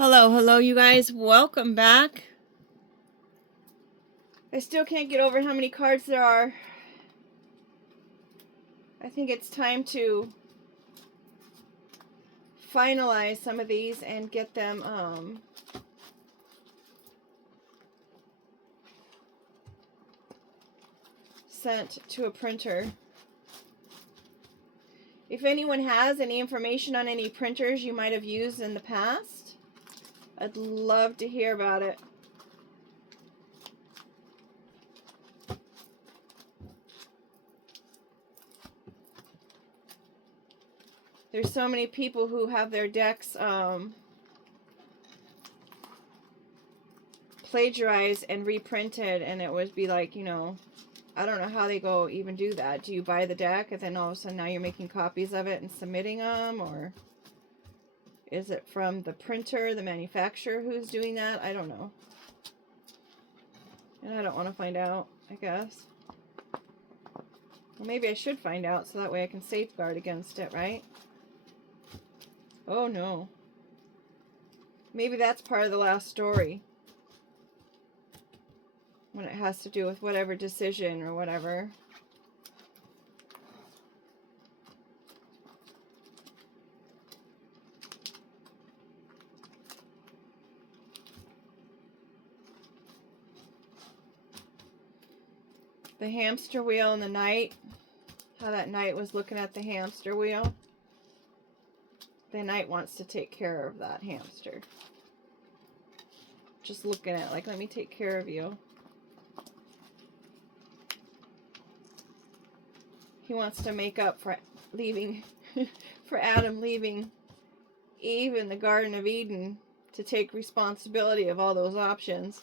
Hello, you guys. Welcome back. I still can't get over how many cards there are. I think it's time to finalize some of these and get them sent to a printer. If anyone has any information on any printers you might have used in the past, I'd love to hear about it. There's so many people who have their decks plagiarized and reprinted, and it would be like, you know, I don't know how they go even do that. Do you buy the deck and then all of a sudden now you're making copies of it and submitting them? Or is it from the printer, the manufacturer who's doing that? I don't know. And I don't want to find out, I guess. Well, maybe I should find out so that way I can safeguard against it, right? Oh no. Maybe that's part of the last story. When it has to do with whatever decision or whatever. The hamster wheel and the knight. How that knight was looking at the hamster wheel. The knight wants to take care of that hamster. Just looking at it like, let me take care of you. He wants to make up for leaving, for Adam leaving Eve in the Garden of Eden to take responsibility of all those options.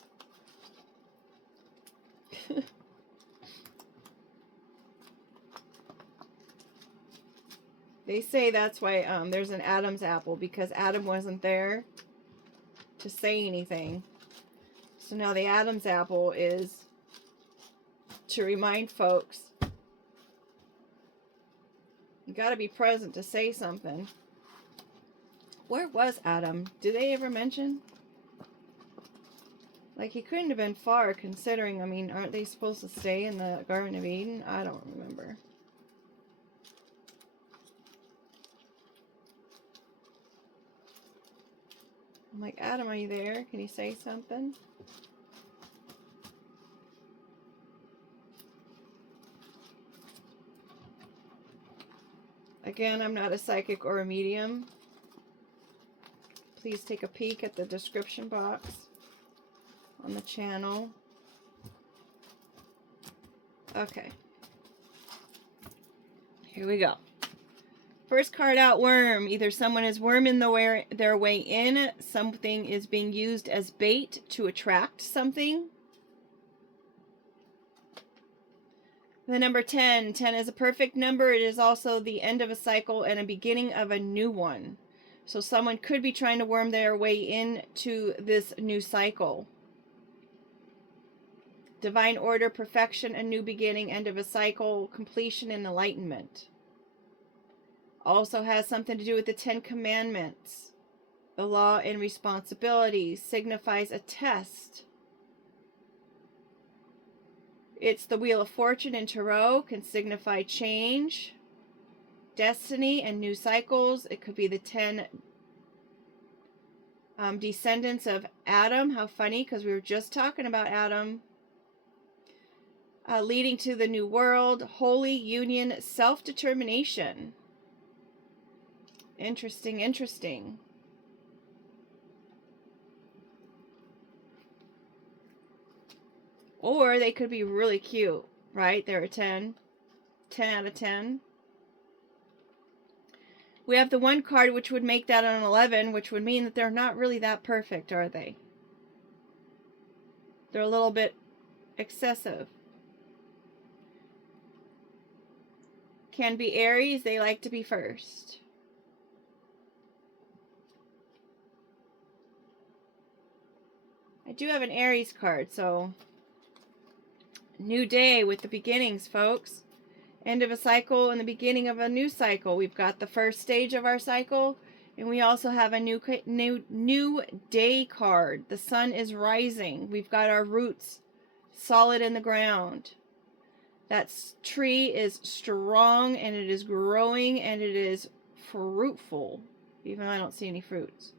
They say that's why there's an Adam's apple, because Adam wasn't there to say anything. So now the Adam's apple is to remind folks, you got to be present to say something. Where was Adam? Did they ever mention? Like, he couldn't have been far, considering, I mean, aren't they supposed to stay in the Garden of Eden? I don't remember. I'm like, Adam, are you there? Can you say something? Again, I'm not a psychic or a medium. Please take a peek at the description box on the channel. Okay. Here we go. First card out, worm. Either someone is worming their way in, something is being used as bait to attract something. The number 10. 10 is a perfect number. It is also the end of a cycle and a beginning of a new one. So someone could be trying to worm their way into this new cycle. Divine order, perfection, a new beginning, end of a cycle, completion, and enlightenment. Also has something to do with the 10 Commandments. The law and responsibility signifies a test. It's the Wheel of Fortune in Tarot, can signify change, destiny, and new cycles. It could be the 10 descendants of Adam. How funny, because we were just talking about Adam. Leading to the new world, holy union, self-determination. Interesting, interesting. Or they could be really cute, right? They're a 10. 10 out of 10. We have the one card which would make that an 11, which would mean that they're not really that perfect, are they? They're a little bit excessive. Can be Aries. They like to be first. I do have an Aries card, so new day with the beginnings, folks. End of a cycle and the beginning of a new cycle. We've got the first stage of our cycle, And we also have a new day card. The sun is rising. We've got our roots solid in the ground. That tree is strong and it is growing and it is fruitful, even though I don't see any fruits.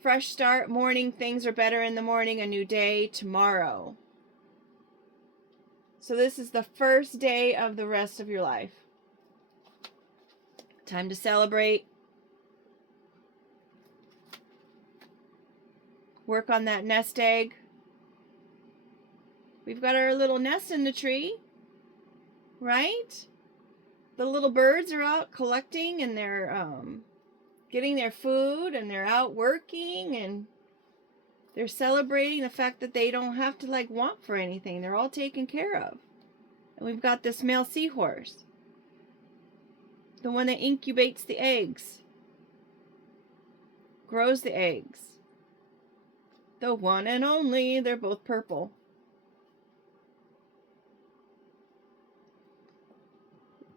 Fresh start, morning, things are better in the morning, a new day tomorrow. So this is the first day of the rest of your life. Time to celebrate. Work on that nest egg. We've got our little nest in the tree, right? The little birds are out collecting and they're getting their food and they're out working and they're celebrating the fact that they don't have to like want for anything. They're all taken care of. And we've got this male seahorse, the one that incubates the eggs, grows the eggs. The one and only, they're both purple.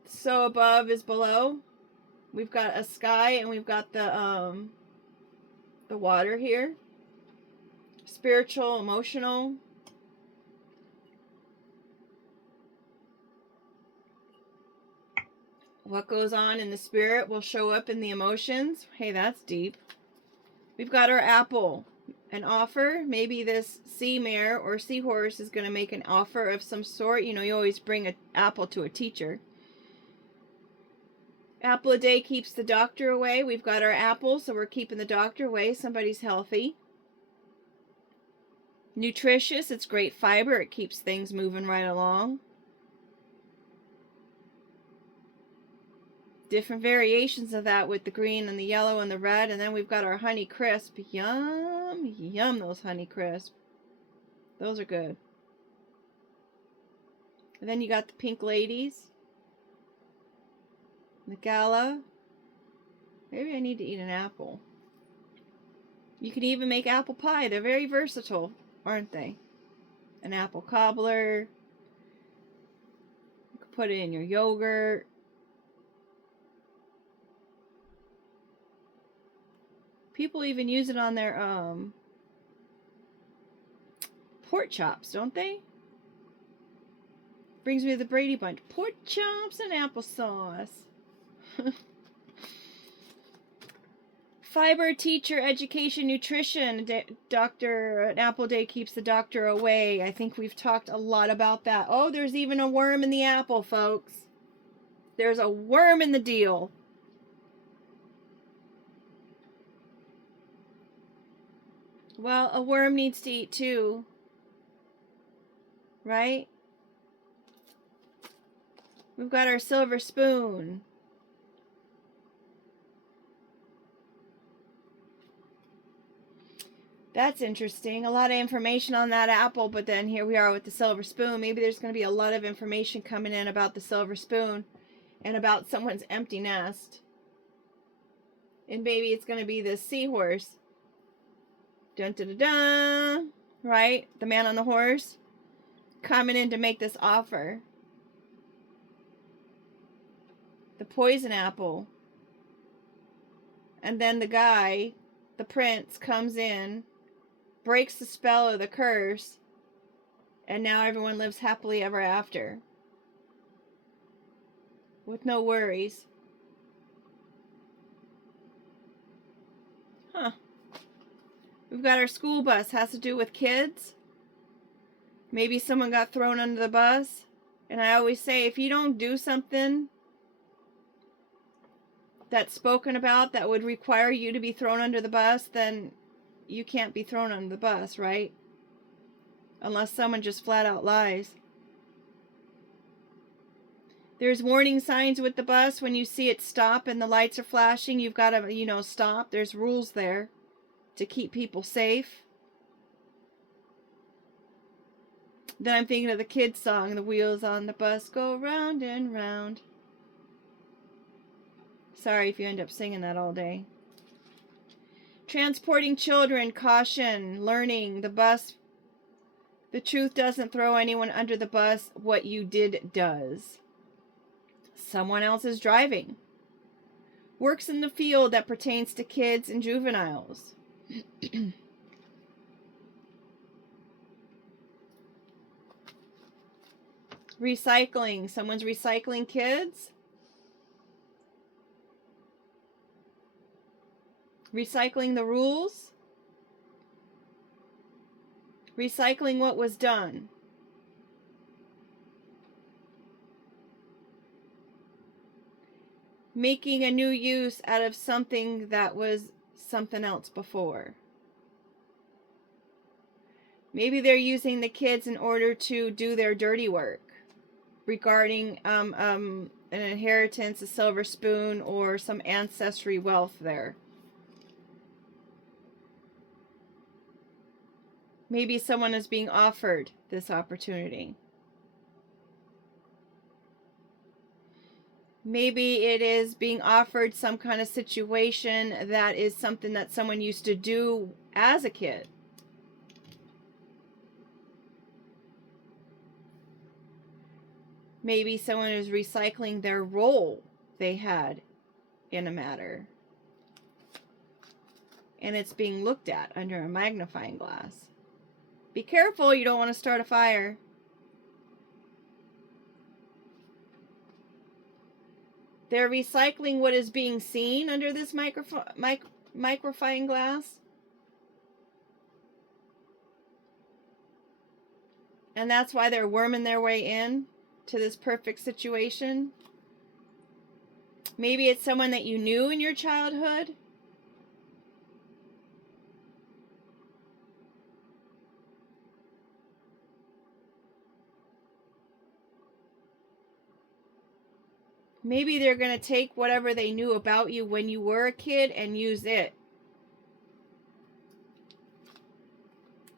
So above is below. We've got a sky and we've got the water here. Spiritual, emotional. What goes on in the spirit will show up in the emotions. Hey, that's deep. We've got our apple. An offer. Maybe this sea mare or seahorse is going to make an offer of some sort. You know, you always bring an apple to a teacher. Apple a day keeps the doctor away. We've got our apple, so we're keeping the doctor away. Somebody's healthy. Nutritious. It's great fiber. It keeps things moving right along. Different variations of that with the green and the yellow and the red. And then we've got our Honey Crisp. Yum, yum, those Honey Crisp. Those are good. And then you got the Pink Ladies. The Gala. Maybe I need to eat an apple. You can even make apple pie. They're very versatile, aren't they? An apple cobbler. You can put it in your yogurt. People even use it on their pork chops, don't they? Brings me to the Brady Bunch. Pork chops and applesauce. Fiber, teacher, education, nutrition. An apple day keeps the doctor away. I think we've talked a lot about that. Oh, there's even a worm in the apple, folks. There's a worm in the deal. Well, a worm needs to eat too. Right? We've got our silver spoon. That's interesting. A lot of information on that apple, but then here we are with the silver spoon. Maybe there's going to be a lot of information coming in about the silver spoon and about someone's empty nest. And maybe it's going to be this seahorse. Dun dun dun dun. Right? The man on the horse coming in to make this offer. The poison apple. And then the guy, the prince, comes in, breaks the spell of the curse, and now everyone lives happily ever after. With no worries. Huh. We've got our school bus. Has to do with kids. Maybe someone got thrown under the bus. And I always say, if you don't do something that's spoken about that would require you to be thrown under the bus, then you can't be thrown under the bus, right? Unless someone just flat out lies. There's warning signs with the bus. When you see it stop and the lights are flashing, you've got to, stop. There's rules there to keep people safe. Then I'm thinking of the kids' song, the wheels on the bus go round and round. Sorry if you end up singing that all day. Transporting children, caution, learning, the bus. The truth doesn't throw anyone under the bus. What you did does. Someone else is driving. Works in the field that pertains to kids and juveniles. Recycling. Someone's recycling kids. Recycling the rules. Recycling what was done. Making a new use out of something that was something else before. Maybe they're using the kids in order to do their dirty work regarding an inheritance, a silver spoon, or some ancestry wealth there. Maybe someone is being offered this opportunity. Maybe it is being offered some kind of situation that is something that someone used to do as a kid. Maybe someone is recycling their role they had in a matter. And it's being looked at under a magnifying glass. Be careful, you don't want to start a fire. They're recycling what is being seen under this magnifying glass. And that's why they're worming their way in to this perfect situation. Maybe it's someone that you knew in your childhood. Maybe they're going to take whatever they knew about you when you were a kid and use it.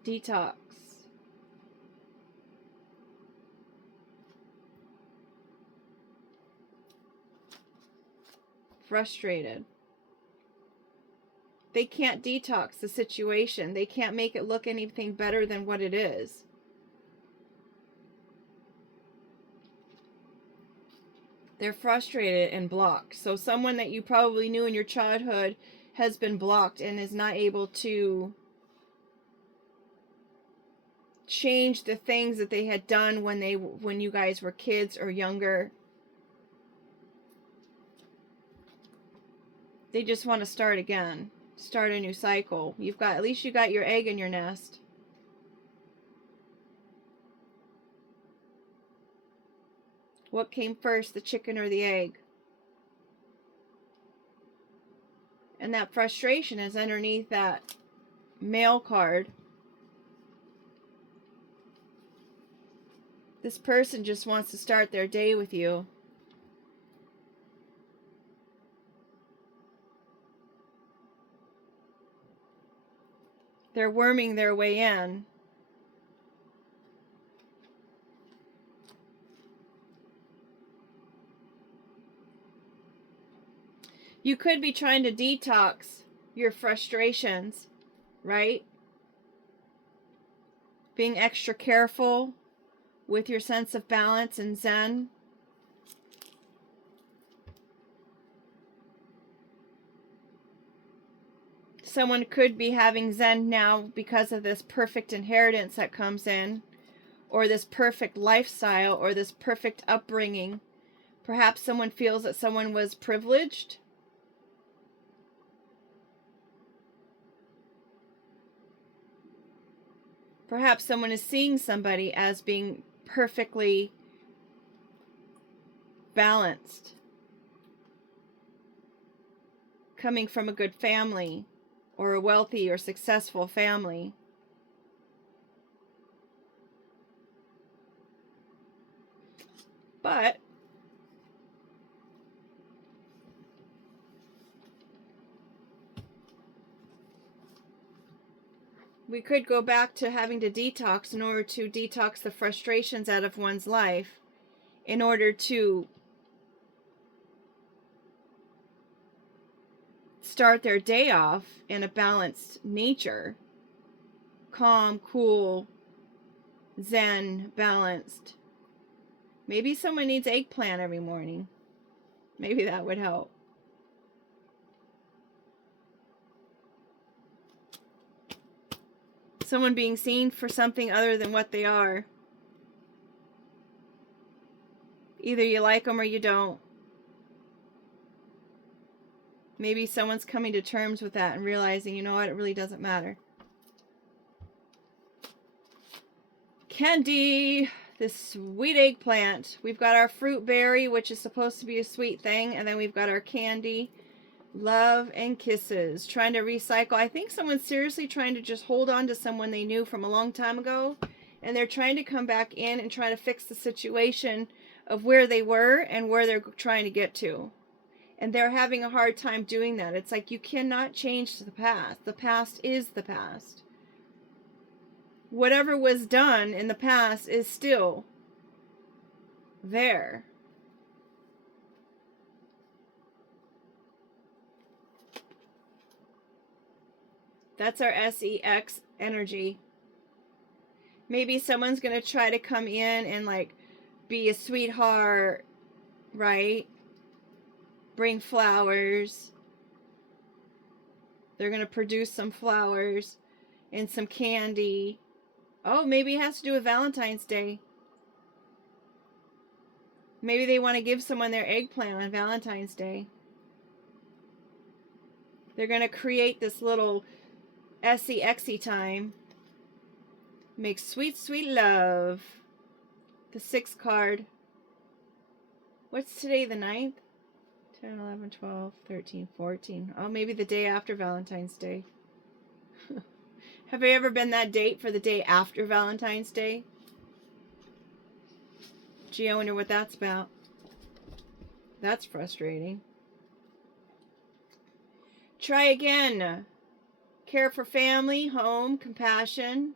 Detox. Frustrated. They can't detox the situation. They can't make it look anything better than what it is. They're frustrated and blocked. So someone that you probably knew in your childhood has been blocked and is not able to change the things that they had done when you guys were kids or younger. They just want to start again. Start a new cycle. At least you got your egg in your nest. What came first, the chicken or the egg? And that frustration is underneath that male card. This person just wants to start their day with you. They're worming their way in. You could be trying to detox your frustrations, right? Being extra careful with your sense of balance and Zen. Someone could be having Zen now because of this perfect inheritance that comes in, or this perfect lifestyle, or this perfect upbringing. Perhaps someone feels that someone was privileged. Perhaps someone is seeing somebody as being perfectly balanced, coming from a good family, or a wealthy or successful family. But we could go back to having to detox in order to detox the frustrations out of one's life, in order to start their day off in a balanced nature. Calm, cool, Zen, balanced. Maybe someone needs eggplant every morning. Maybe that would help. Someone being seen for something other than what they are. Either you like them or you don't. Maybe someone's coming to terms with that and realizing, you know what, it really doesn't matter. Candy, this sweet eggplant. We've got our fruit berry, which is supposed to be a sweet thing, and then we've got our candy. Love and kisses. Trying to recycle. I think someone's seriously trying to just hold on to someone they knew from a long time ago, and they're trying to come back in and try to fix the situation of where they were and where they're trying to get to. And they're having a hard time doing that. It's like you cannot change the past. The past is the past. Whatever was done in the past is still there. That's our SEX energy. Maybe someone's going to try to come in and like be a sweetheart, right? Bring flowers. They're going to produce some flowers and some candy. Oh, maybe it has to do with Valentine's Day. Maybe they want to give someone their eggplant on Valentine's Day. They're going to create this little SEXy time. Make sweet, sweet love. The 6th card. What's today, the 9th? 10, 11, 12, 13, 14. Oh, maybe the day after Valentine's Day. Have you ever been that date for the day after Valentine's Day? Gee, I wonder what that's about. That's frustrating. Try again. Care for family, home, compassion.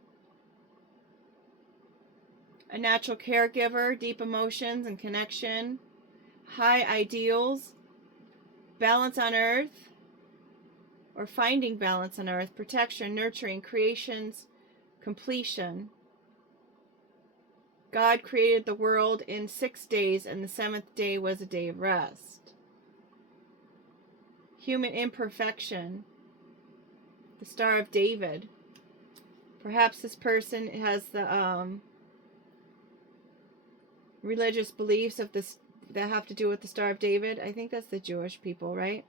A natural caregiver, deep emotions and connection. High ideals. Balance on earth. Or finding balance on earth. Protection, nurturing, creations, completion. God created the world in 6 days, and the 7th day was a day of rest. Human imperfection. The Star of David. Perhaps this person has the religious beliefs of this that have to do with the Star of David. I think that's the Jewish people, right?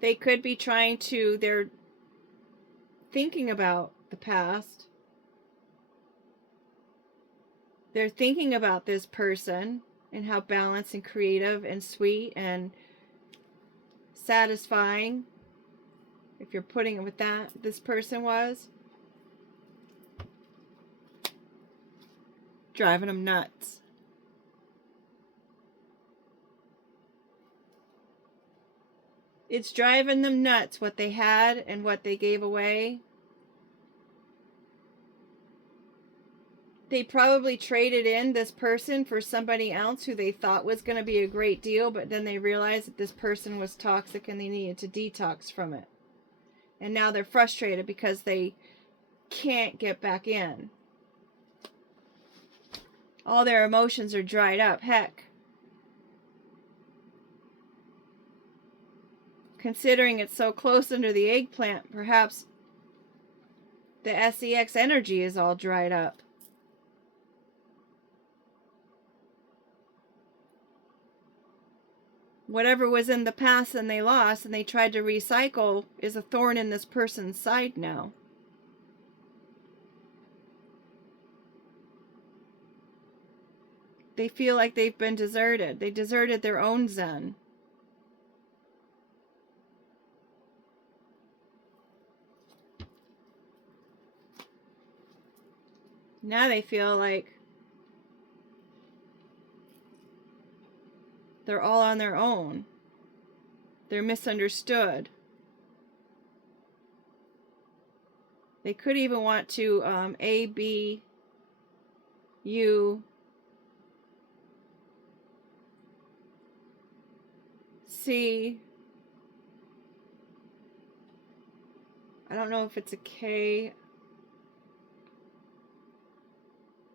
They could be trying to, they're thinking about the past. They're thinking about this person and how balanced and creative and sweet and satisfying, if you're putting it with that, this person was. Driving them nuts. It's driving them nuts what they had and what they gave away. They probably traded in this person for somebody else who they thought was going to be a great deal, but then they realized that this person was toxic and they needed to detox from it. And now they're frustrated because they can't get back in. All their emotions are dried up. Heck. Considering it's so close under the eggplant, perhaps the SEX energy is all dried up. Whatever was in the past and they lost and they tried to recycle is a thorn in this person's side now. They feel like they've been deserted. They deserted their own Zen. Now they feel like they're all on their own. They're misunderstood. They could even want to A, B, U, C. I don't know if it's a K.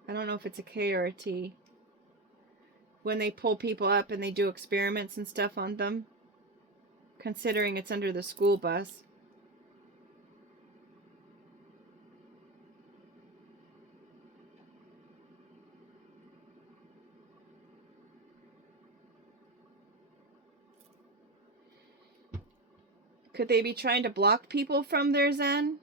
I don't know if it's a K or a T. when they pull people up and they do experiments and stuff on them, considering it's under the school bus. Could they be trying to block people from their Zen?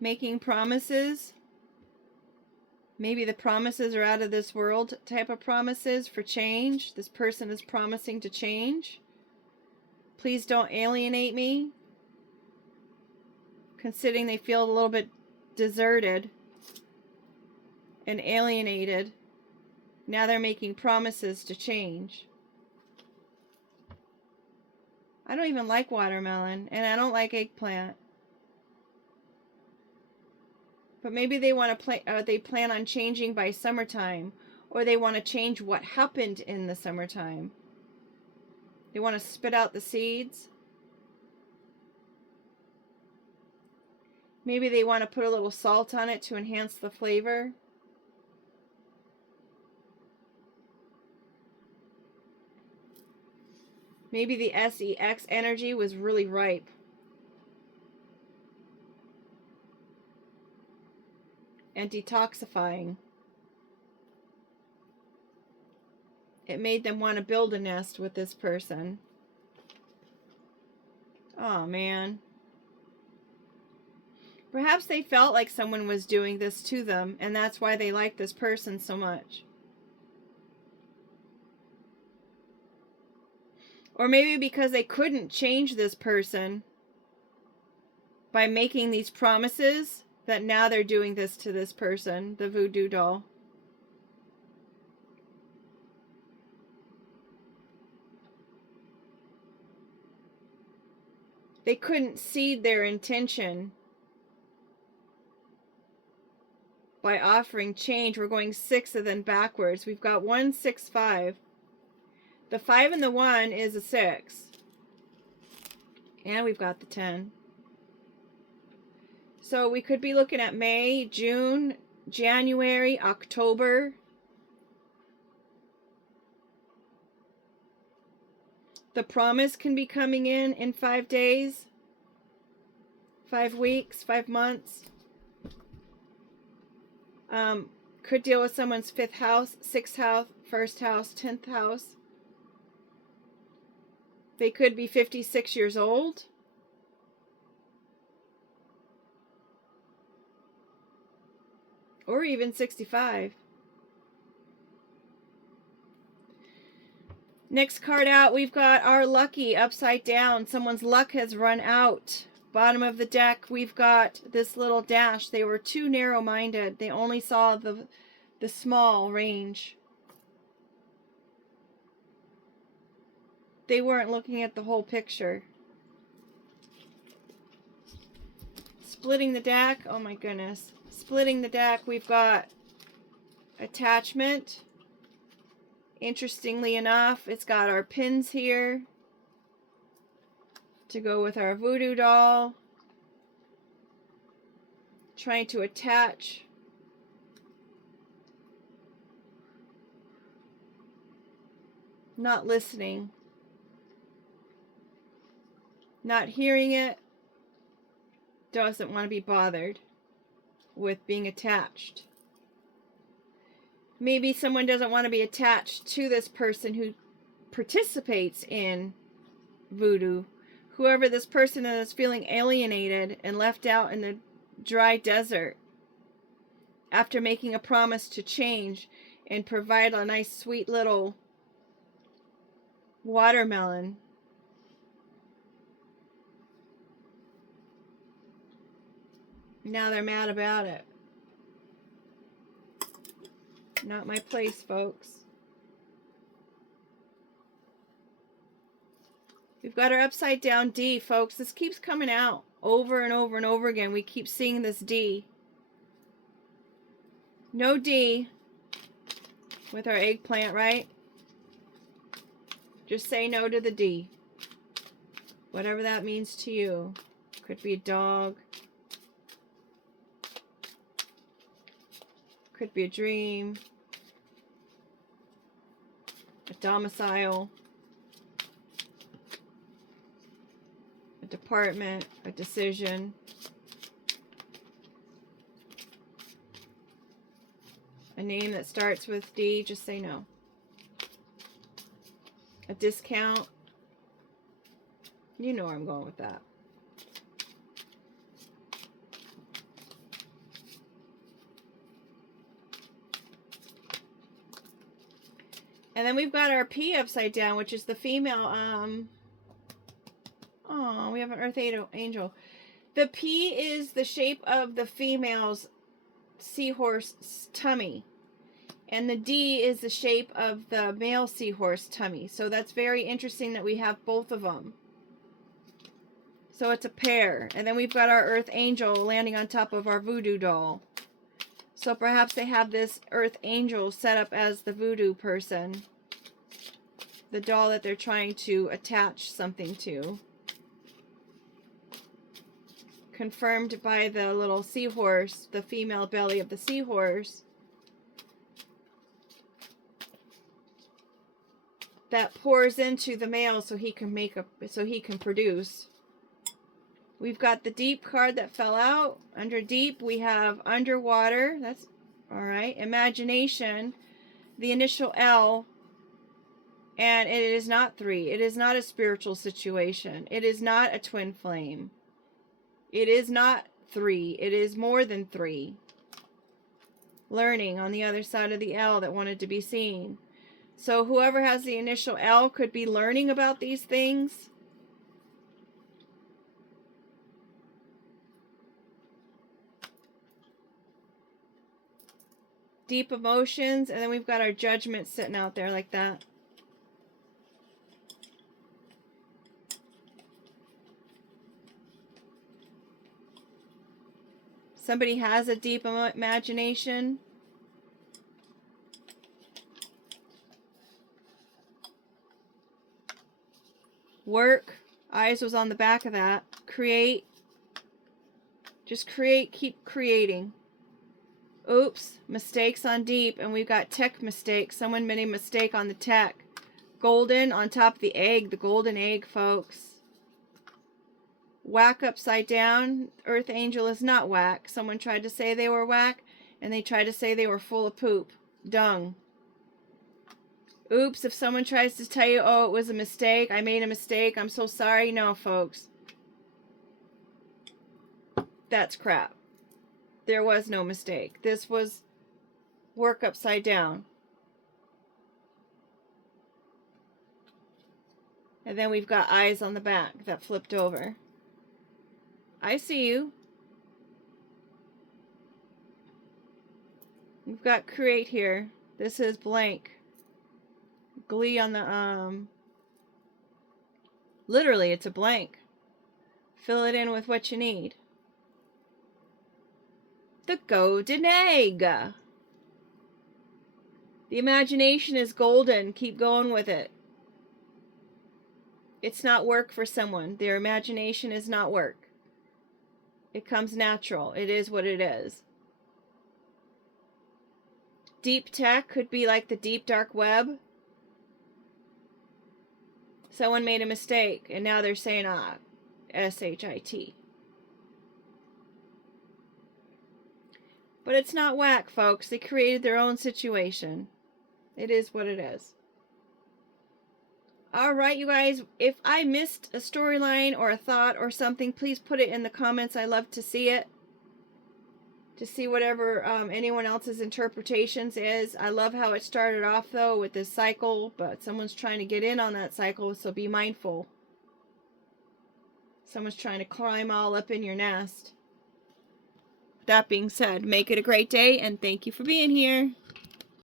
Making promises. Maybe the promises are out of this world type of promises for change. This person is promising to change. Please don't alienate me. Considering they feel a little bit deserted and alienated. Now they're making promises to change. I don't even like watermelon, and I don't like eggplant. But maybe they want to they plan on changing by summertime, or they want to change what happened in the summertime. They want to spit out the seeds. Maybe they want to put a little salt on it to enhance the flavor. Maybe the SEX energy was really ripe. And detoxifying. It made them want to build a nest with this person. Oh, man. Perhaps they felt like someone was doing this to them, and that's why they like this person so much. Or maybe because they couldn't change this person by making these promises, that now they're doing this to this person, the voodoo doll. They couldn't see their intention by offering change. We're going 6 and then backwards. We've got 1, 6, 5. The 5 and the 1 is a 6. And we've got the 10. So we could be looking at May, June, January, October. The promise can be coming in 5 days, 5 weeks, 5 months. Could deal with someone's 5th house, 6th house, 1st house, 10th house. They could be 56 years old. Or even 65. Next card out, we've got our lucky upside down. Someone's luck has run out. Bottom of the deck, we've got this little dash. They were too narrow-minded. They only saw the small range. They weren't looking at the whole picture. Splitting the deck, oh my goodness. Splitting the deck, we've got attachment. Interestingly enough, it's got our pins here to go with our voodoo doll. Trying to attach. Not listening. Not hearing it. Doesn't want to be bothered with being attached. Maybe someone doesn't want to be attached to this person who participates in voodoo. Whoever this person is feeling alienated and left out in the dry desert after making a promise to change and provide a nice sweet little watermelon. Now they're mad about it. Not my place, folks. We've got our upside down D, folks. This keeps coming out over and over and over again. We keep seeing this D. No D with our eggplant, right? Just say no to the D. Whatever that means to you. Could be a dog. Could be a dream. A domicile. A department. A decision. A name that starts with D. Just say no. A discount. You know where I'm going with that. And then we've got our P upside down, which is the female. Oh, we have an Earth Angel. The P is the shape of the female's seahorse tummy. And the D is the shape of the male seahorse tummy. So that's very interesting that we have both of them. So it's a pair. And then we've got our Earth Angel landing on top of our voodoo doll. So perhaps they have this Earth Angel set up as the voodoo person. The doll that they're trying to attach something to. Confirmed by the little seahorse, the female belly of the seahorse. That pours into the male so he can produce. We've got the deep card that fell out. Under deep, we have underwater. That's all right. Imagination, the initial L, and it is not 3. It is not a spiritual situation. It is not a twin flame. It is not 3. It is more than 3. Learning on the other side of the L that wanted to be seen. So whoever has the initial L could be learning about these things. Deep emotions, and then we've got our judgment sitting out there like that. Somebody has a deep imagination. Work. Eyes was on the back of that. Create. Just create. Keep creating. Oops, mistakes on deep, and we've got tech mistakes. Someone made a mistake on the tech. Golden on top of the egg, the golden egg, folks. Whack upside down. Earth Angel is not whack. Someone tried to say they were whack, and they tried to say they were full of poop. Dung. Oops, if someone tries to tell you, oh, it was a mistake, I made a mistake, I'm so sorry. No, folks. That's crap. There was no mistake. This was work upside down. And then we've got eyes on the back that flipped over. I see you. We've got create here. This is blank. Glee on the, literally, it's a blank. Fill it in with what you need. The golden egg. The imagination is golden. Keep going with it. It's not work for someone. Their imagination is not work. It comes natural. It is what it is. Deep tech could be like the deep dark web. Someone made a mistake and now they're saying, S-H-I-T. But it's not whack, folks. They created their own situation. It is what it is. Alright, you guys. If I missed a storyline or a thought or something, please put it in the comments. I love to see it. To see whatever anyone else's interpretations is. I love how it started off, though, with this cycle. But someone's trying to get in on that cycle, so be mindful. Someone's trying to climb all up in your nest. That being said, make it a great day, and thank you for being here.